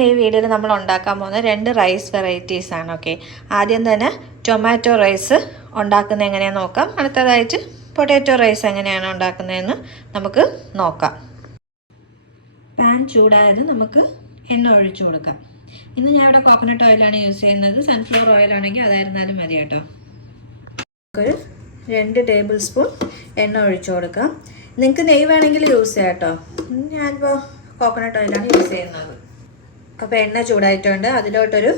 ഇന്ന് ഈ വീഡിയോയിൽ നമ്മൾ ഉണ്ടാക്കാൻ പോകുന്ന 2 റൈസ് വെറൈറ്റീസ് ആണ്. ഓക്കെ, ആദ്യം തന്നെ ടൊമാറ്റോ റൈസ് ഉണ്ടാക്കുന്നത് എങ്ങനെയാണെന്ന് നോക്കാം. അടുത്തതായിട്ട് പൊട്ടാറ്റോ റൈസ് എങ്ങനെയാണ് ഉണ്ടാക്കുന്നതെന്ന് നമുക്ക് നോക്കാം. പാൻ ചൂടായത് നമുക്ക് എണ്ണ ഒഴിച്ചു കൊടുക്കാം. ഇന്ന് ഞാൻ ഇവിടെ കോക്കനട്ട് ഓയിലാണ് യൂസ് ചെയ്യുന്നത്. സൺഫ്ലവർ ഓയിലാണെങ്കിൽ അതായിരുന്നാലും മതി കേട്ടോ. നമുക്കൊരു 2 ടേബിൾ സ്പൂൺ എണ്ണ ഒഴിച്ചു കൊടുക്കാം. നിങ്ങൾക്ക് നെയ്യ് വേണമെങ്കിൽ യൂസ് ചെയ്യാം കേട്ടോ. ഞാനിപ്പോൾ കോക്കനട്ട് ഓയിലാണ് യൂസ് ചെയ്യുന്നത്. അപ്പോൾ എണ്ണ ചൂടായിട്ടുണ്ട്. അതിലോട്ടൊരു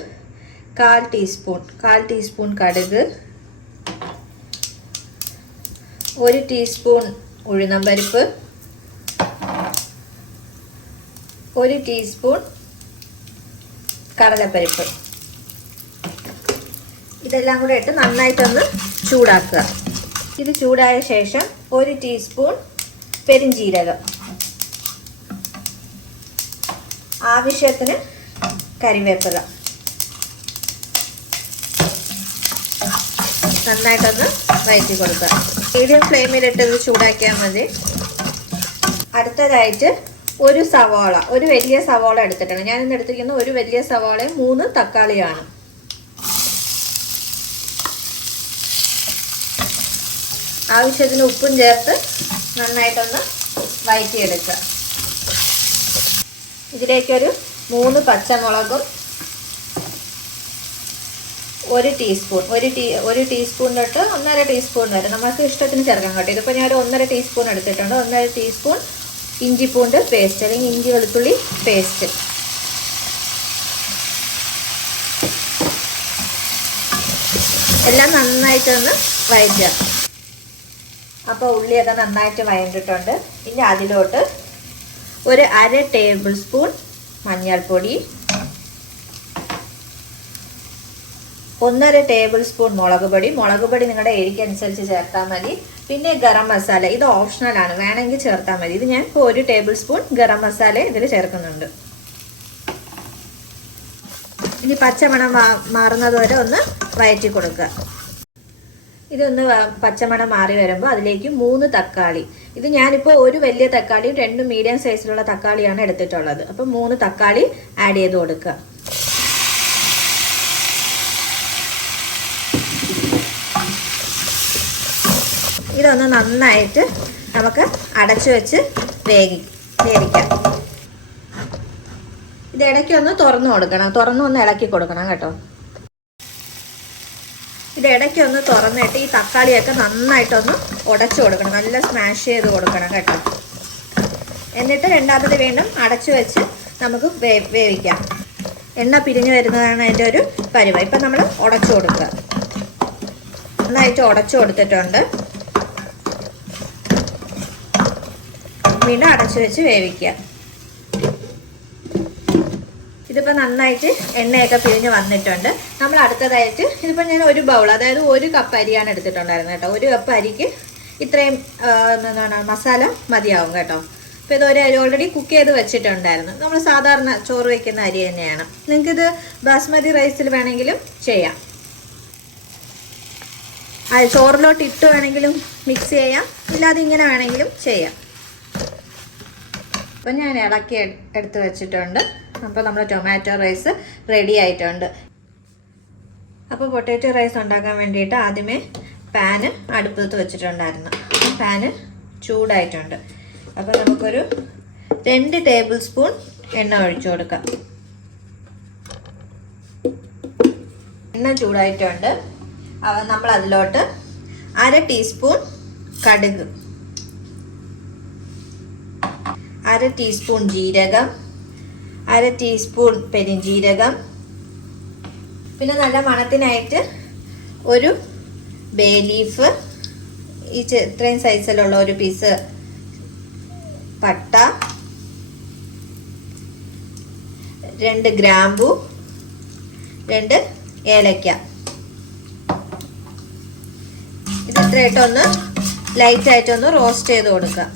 1/4 ടീസ്പൂൺ കടുക്, 1 ടീസ്പൂൺ ഉഴുന്നമ്പരിപ്പ്, 1 ടീസ്പൂൺ കടലപ്പരിപ്പ്, ഇതെല്ലാം കൂടെ ഇട്ട് നന്നായിട്ടൊന്ന് ചൂടാക്കുക. ഇത് ചൂടായ ശേഷം 1 ടീസ്പൂൺ പെരിഞ്ജീരകം, ആവശ്യത്തിന് കരിവേപ്പില, നന്നായിട്ടൊന്ന് വഴറ്റി കൊടുക്കുക. മീഡിയം ഫ്ലെയിമിലിട്ട് ഇത് ചൂടാക്കിയാൽ മതി. അടുത്തതായിട്ട് ഒരു സവാള, ഒരു വലിയ സവാള എടുത്തിട്ടുണ്ട്. ഞാനിന്ന് എടുത്തിരിക്കുന്നത് ഒരു വലിയ സവാളയും 3 തക്കാളിയാണ്. ആവശ്യത്തിന് ഉപ്പും ചേർത്ത് നന്നായിട്ടൊന്ന് വഴറ്റിയെടുക്കുക. ഇതിലേക്കൊരു 3 പച്ചമുളകും 1 ടീസ്പൂൺ, ഒരു ടീസ്പൂൺ തൊട്ട് 1.5 ടീസ്പൂൺ വരെ നമുക്ക് ഇഷ്ടത്തിന് ചേർക്കാൻ കേട്ടോ. ഇതിപ്പോൾ ഞാൻ ഒരു 1.5 ടീസ്പൂൺ എടുത്തിട്ടുണ്ട്. 1.5 ടീസ്പൂൺ ഇഞ്ചിപ്പൂണ്ട് പേസ്റ്റ് അല്ലെങ്കിൽ ഇഞ്ചി വെളുത്തുള്ളി പേസ്റ്റ്. എല്ലാം നന്നായിട്ടൊന്ന് വഴറ്റുക. അപ്പോൾ ഉള്ളിയൊക്കെ നന്നായിട്ട് വഴണ്ടിട്ടുണ്ട്. ഇനി അതിലോട്ട് ഒരു 1/2 ടേബിൾ സ്പൂൺ മഞ്ഞൾപ്പൊടി, 1.5 ടേബിൾ സ്പൂൺ മുളക് പൊടി നിങ്ങളുടെ എരിക്കനുസരിച്ച് ചേർത്താൽ മതി. പിന്നെ ഗരം മസാല, ഇത് ഓപ്ഷണലാണ്, വേണമെങ്കിൽ ചേർത്താൽ മതി. ഇത് ഞാൻ ഇപ്പോൾ 1 ടേബിൾ സ്പൂൺ ഗരം മസാല ഇതിൽ ചേർക്കുന്നുണ്ട്. ഇനി പച്ചമണം മാറുന്നത് വരെ ഒന്ന് വഴറ്റി കൊടുക്കുക. ഇതൊന്ന് പച്ചമണം മാറി വരുമ്പോൾ അതിലേക്ക് 3 തക്കാളി, ഇത് ഞാനിപ്പോൾ ഒരു വലിയ തക്കാളിയും 2 മീഡിയം സൈസിലുള്ള തക്കാളിയാണ് എടുത്തിട്ടുള്ളത്. അപ്പോൾ 3 തക്കാളി ആഡ് ചെയ്ത് കൊടുക്കുക. ഇതൊന്ന് നന്നായിട്ട് നമുക്ക് അടച്ചു വെച്ച് വേവിക്കാം. ഇത് ഇടയ്ക്കൊന്ന് തുറന്നൊന്ന് ഇളക്കി കൊടുക്കണം കേട്ടോ. ഇത് ഇടയ്ക്കൊന്ന് തുറന്നിട്ട് ഈ തക്കാളിയൊക്കെ നന്നായിട്ടൊന്ന് ഉടച്ചു കൊടുക്കണം, നല്ല സ്മാഷ് ചെയ്ത് കൊടുക്കണം കേട്ടോ. എന്നിട്ട് രണ്ടാമത് വീണ്ടും അടച്ചു വെച്ച് നമുക്ക് വേവിക്കാം. എണ്ണ പിരിഞ്ഞു വരുന്നതാണ് അതിൻ്റെ ഒരു പരുവം. ഇപ്പം നമ്മൾ ഉടച്ചു കൊടുക്കുക. നന്നായിട്ട് ഉടച്ചു കൊടുത്തിട്ടുണ്ട്. വീണ്ടും അടച്ചു വെച്ച് വേവിക്കുക. ഇതിപ്പോൾ നന്നായിട്ട് എണ്ണയൊക്കെ പിരിഞ്ഞ് വന്നിട്ടുണ്ട്. നമ്മൾ അടുത്തതായിട്ട് ഇതിപ്പോൾ ഞാൻ ഒരു ബൗൾ, അതായത് 1 കപ്പ് അരിയാണ് എടുത്തിട്ടുണ്ടായിരുന്നത് കേട്ടോ. 1 കപ്പ് അരിക്ക് ഇത്രയും മസാല മതിയാവും കേട്ടോ. അപ്പോൾ ഇത് ഒരു അരി ഓൾറെഡി കുക്ക് ചെയ്ത് വെച്ചിട്ടുണ്ടായിരുന്നു. നമ്മൾ സാധാരണ ചോറ് വയ്ക്കുന്ന അരി തന്നെയാണ്. നിങ്ങൾക്കിത് ബാസ്മതി റൈസിൽ വേണമെങ്കിലും ചെയ്യാം. ചോറിലോട്ട് ഇട്ട് വേണമെങ്കിലും മിക്സ് ചെയ്യാം, ഇല്ലാതെ ഇങ്ങനെ വേണമെങ്കിലും ചെയ്യാം. അപ്പം ഞാൻ ഇളക്കി എടുത്ത് വെച്ചിട്ടുണ്ട്. അപ്പോൾ നമ്മൾ ടൊമാറ്റോ റൈസ് റെഡി ആയിട്ടുണ്ട്. അപ്പോൾ പൊട്ടാറ്റോ റൈസ് ഉണ്ടാക്കാൻ വേണ്ടിയിട്ട് ആദ്യമേ പാന് അടുപ്പത്ത് വെച്ചിട്ടുണ്ടായിരുന്നു. പാന് ചൂടായിട്ടുണ്ട്. അപ്പോൾ നമുക്കൊരു 2 ടേബിൾ സ്പൂൺ എണ്ണ ഒഴിച്ചു കൊടുക്കാം. എണ്ണ ചൂടായിട്ടുണ്ട്. നമ്മൾ അതിലോട്ട് 1/2 ടീസ്പൂൺ കടുക്, 1/2 ടീസ്പൂൺ ജീരകം, 1/2 ടീസ്പൂൺ പെരിഞ്ജീരകം, പിന്നെ നല്ല മണത്തിനായിട്ട് ഒരു ബേ ലീഫ്, ഈ ഇത്രയും സൈസിലുള്ള ഒരു പീസ് പട്ട, 2 ഗ്രാമ്പു, 2 ഏലക്ക. ഇത് ഇത്രയായിട്ടൊന്ന് ലൈറ്റായിട്ടൊന്ന് റോസ്റ്റ് ചെയ്ത് കൊടുക്കുക.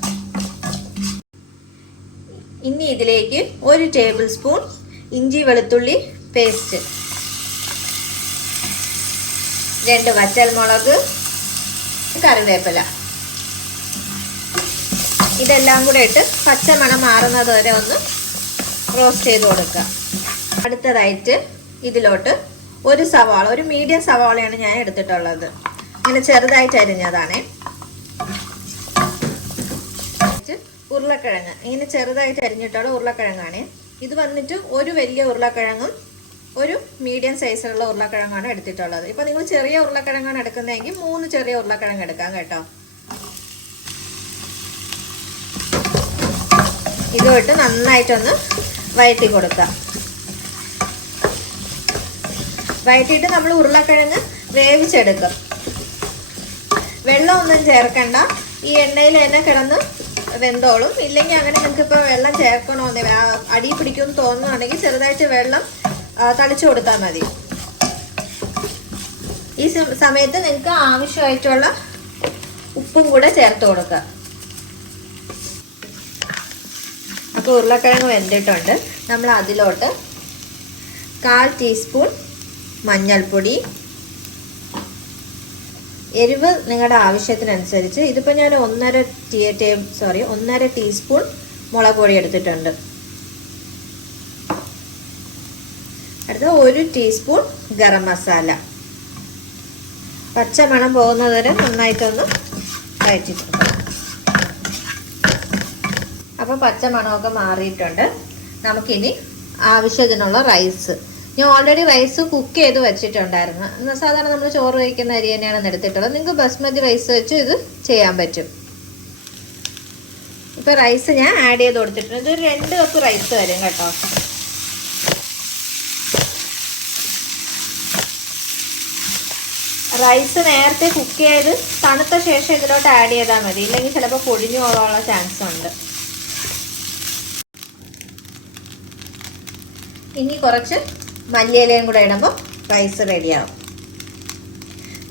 ഇനി ഇതിലേക്ക് 1 ടേബിൾ സ്പൂൺ ഇഞ്ചി വെളുത്തുള്ളി പേസ്റ്റ്, 2 വറ്റൽമുളക്, കറിവേപ്പില, ഇതെല്ലാം കൂടെ ഇട്ട് പച്ചമണം മാറുന്നത് വരെ ഒന്ന് റോസ്റ്റ് ചെയ്ത് കൊടുക്കുക. അടുത്തതായിട്ട് ഇതിലോട്ട് ഒരു സവാള, ഒരു മീഡിയം സവാളയാണ് ഞാൻ എടുത്തിട്ടുള്ളത്. ഇങ്ങനെ ചെറുതായിട്ട് അരിഞ്ഞതാണ്. ഉരുളക്കിഴങ്ങ് ഇങ്ങനെ ചെറുതായിട്ട് അരിഞ്ഞിട്ടുള്ള ഉരുളക്കിഴങ്ങാണ്. ഇത് വന്നിട്ട് ഒരു വലിയ ഉരുളക്കിഴങ്ങും ഒരു മീഡിയം സൈസിലുള്ള ഉരുളക്കിഴങ്ങാണ് എടുത്തിട്ടുള്ളത്. ഇപ്പൊ നിങ്ങൾ ചെറിയ ഉരുളക്കിഴങ്ങാണ് എടുക്കുന്നതെങ്കിൽ 3 ചെറിയ ഉരുളക്കിഴങ്ങ് എടുക്കാം കേട്ടോ. ഇതുമായിട്ട് നന്നായിട്ടൊന്ന് വഴറ്റി കൊടുക്കാം. വഴറ്റിയിട്ട് നമ്മൾ ഉരുളക്കിഴങ്ങ് വേവിച്ചെടുക്കും. വെള്ളമൊന്നും ചേർക്കണ്ട, ഈ എണ്ണയിൽ തന്നെ കിടന്ന് വെന്തോളും. ഇല്ലെങ്കിൽ അങ്ങനെ നിങ്ങൾക്ക് ഇപ്പോൾ വെള്ളം ചേർക്കണമെന്ന് അടി പിടിക്കുമെന്ന് തോന്നുന്നുണ്ടെങ്കിൽ ചെറുതായിട്ട് വെള്ളം തളിച്ചു കൊടുത്താൽ മതി. ഈ സമയത്ത് നിങ്ങൾക്ക് ആവശ്യമായിട്ടുള്ള ഉപ്പും കൂടെ ചേർത്ത് കൊടുക്കുക. അപ്പോൾ ഉരുളക്കിഴങ്ങ് വെന്തിട്ടുണ്ട്. നമ്മൾ അതിലോട്ട് 1/4 ടീസ്പൂൺ മഞ്ഞൾപ്പൊടി, എരിവ് നിങ്ങളുടെ ആവശ്യത്തിനനുസരിച്ച്. ഇതിപ്പോൾ ഞാൻ 1.5 ടീസ്പൂൺ മുളക് പൊടി എടുത്തിട്ടുണ്ട്. അടുത്ത 1 ടീസ്പൂൺ ഗരം മസാല. പച്ചമണം പോകുന്നത് വരെ നന്നായിട്ടൊന്ന് വഴറ്റി കൊടുക്കണം. അപ്പോൾ പച്ചമണമൊക്കെ മാറിയിട്ടുണ്ട്. നമുക്കിനി ആവശ്യത്തിനുള്ള റൈസ്. ഞാൻ ഓൾറെഡി റൈസ് കുക്ക് ചെയ്ത് വെച്ചിട്ടുണ്ടായിരുന്നു. സാധാരണ നമ്മൾ ചോറ് കഴിക്കുന്ന അരി തന്നെയാണ് എടുത്തിട്ടുള്ളത്. നിങ്ങൾക്ക് ബസ്മതി റൈസ് വെച്ച് ഇത് ചെയ്യാൻ പറ്റും. ഇപ്പോൾ റൈസ് ഞാൻ ആഡ് ചെയ്ത് കൊടുത്തിട്ടുണ്ട്. ഇത് 2 കപ്പ് റൈസ് വരും കേട്ടോ. റൈസ് നേരത്തെ കുക്ക് ചെയ്ത് തണുത്ത ശേഷം ഇതിലോട്ട് ആഡ് ചെയ്താൽ മതി. ഇല്ലെങ്കിൽ ചിലപ്പോൾ പൊടിഞ്ഞു പോകാനുള്ള ചാൻസ് ഉണ്ട്. ഇനി കുറച്ച് മല്ലിയിലയും കൂടെ ഇടുമ്പോൾ റൈസ് റെഡിയാവും.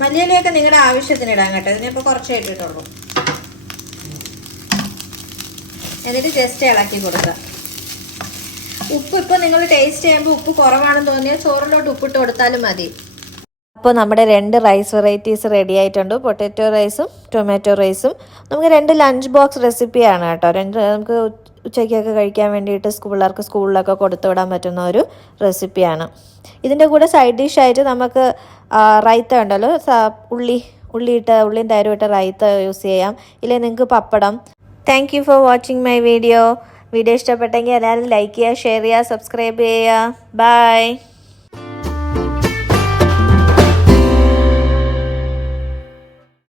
മല്ലിയിലയൊക്കെ നിങ്ങളുടെ ആവശ്യത്തിന് ഇടാൻ കേട്ടോ. ഇതിനിപ്പോൾ കുറച്ചേ ഇട്ടിട്ടുള്ളൂ. എന്നിട്ട് ജസ്റ്റ് ഇളക്കി കൊടുക്കുക. ഉപ്പ് ഇപ്പോൾ നിങ്ങൾ ടേസ്റ്റ് ചെയ്യുമ്പോൾ ഉപ്പ് കുറവാണെന്ന് തോന്നിയാൽ ചോറിലോട്ട് ഉപ്പിട്ട് കൊടുത്താലും മതി. അപ്പോൾ നമ്മുടെ 2 റൈസ് വെറൈറ്റീസ് റെഡി ആയിട്ടുണ്ട്. പൊട്ടാറ്റോ റൈസും ടൊമാറ്റോ റൈസും. നമുക്ക് 2 ലഞ്ച് ബോക്സ് റെസിപ്പിയാണ് കേട്ടോ. നമുക്ക് ഉച്ചയ്ക്കൊക്കെ കഴിക്കാൻ വേണ്ടിയിട്ട് പിള്ളേർക്ക് സ്കൂളിലൊക്കെ കൊടുത്തു വിടാൻ പറ്റുന്ന ഒരു റെസിപ്പിയാണ്. ഇതിൻ്റെ കൂടെ സൈഡ് ഡിഷായിട്ട് നമുക്ക് റൈത്ത ഉണ്ടല്ലോ, ഉള്ളിയും തൈരും ഇട്ട റൈത്ത യൂസ് ചെയ്യാം. ഇല്ലെങ്കിൽ നിങ്ങൾക്ക് പപ്പടം. Thank you for watching my video. Video ഇഷ്ടപ്പെട്ടെങ്കിൽ എല്ലാവരും ലൈക്ക് ചെയ്യുക, ഷെയർ ചെയ്യുക, സബ്സ്ക്രൈബ് ചെയ്യുക. ബൈ.